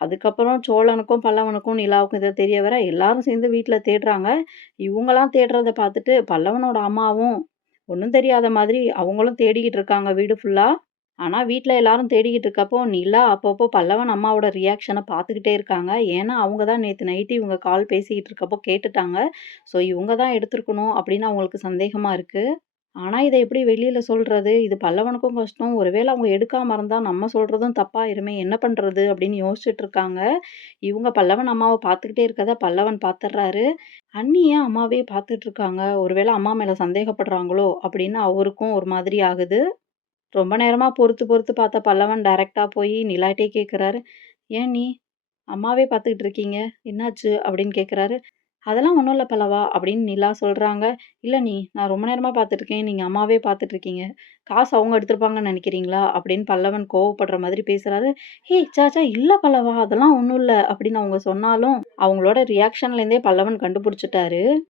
அதுக்கப்புறம் சோழனுக்கும், பல்லவனுக்கும், நிலாவுக்கும் இது தெரிய வர எல்லாரும் சேர்ந்து வீட்ல தேடுறாங்க. இவங்கலாம் தேடுறத பார்த்துட்டு பல்லவனோட அம்மாவும் ஒண்ணும் தெரியாத மாதிரி அவங்களும் தேடிக்கிட்டு இருக்காங்க வீடு ஃபுல்லா. ஆனா வீட்ல எல்லாரும் தேடிக்கிட்டு இருக்கப்போ, நிலா அப்பப்போ பல்லவன் அம்மாவோட ரியாக்ஷன பார்த்துக்கிட்டே இருக்காங்க. ஏன்னா, அவங்க தான் நேத்து நைட்டு இவங்க கால் பேசிக்கிட்டு இருக்கப்போ கேட்டுட்டாங்க. ஸோ இவங்க தான் எடுத்திருக்கணும் அப்படின்னு அவங்களுக்கு சந்தேகமா இருக்கு. ஆனா, இத எப்படி வெளியில சொல்றது? இது பல்லவனுக்கும் கஷ்டம். ஒருவேள அவங்க எடுக்காம இருந்தா நம்ம சொல்றதும் தப்பாயிருமே! என்ன பண்றது? அப்படின்னு யோசிச்சுட்டு இருக்காங்க. இவங்க பல்லவன் அம்மாவ பார்த்துக்கிட்டே இருக்கத பல்லவன் பார்த்துடுறாரு. அண்ணி ஏன் அம்மாவே பார்த்துட்டு இருக்காங்க? ஒருவேள அம்மா மேல சந்தேகப்படுறாங்களோ? அப்படின்னு அவருக்கும் ஒரு மாதிரி ஆகுது. ரொம்ப நேரமா பொறுத்து பொறுத்து பார்த்த பல்லவன் டைரக்ட்டா போயி நிலாட்டயே கேட்குறாரு. "ஏன் நீ அம்மாவே பார்த்துக்கிட்டு இருக்கீங்க? என்னாச்சு?" அப்படின்னு கேட்குறாரு. "அதெல்லாம் ஒண்ணும் இல்ல பல்லவா" அப்படின்னு நிலா சொல்றாங்க. "இல்ல நான் ரொம்ப நேரமா பார்த்துட்டுருக்கேன். நீங்க அம்மாவே பார்த்துட்டுருக்கீங்க. காசு அவங்க எடுத்திருப்பாங்கன்னு நெனைக்கிறீங்களா?" அப்படின்னு பல்லவன் கோவப்படுற மாதிரி பேசுறாரு. "ஏய் ச்ச இல்ல பல்லவா! அதெல்லாம் ஒண்ணும் இல்ல" அப்படின்னு அவங்க சொன்னாலும், அவங்களோட ரியாக்ஷன்லேருந்தே பல்லவன் கண்டுபிடிச்சுட்டாரு.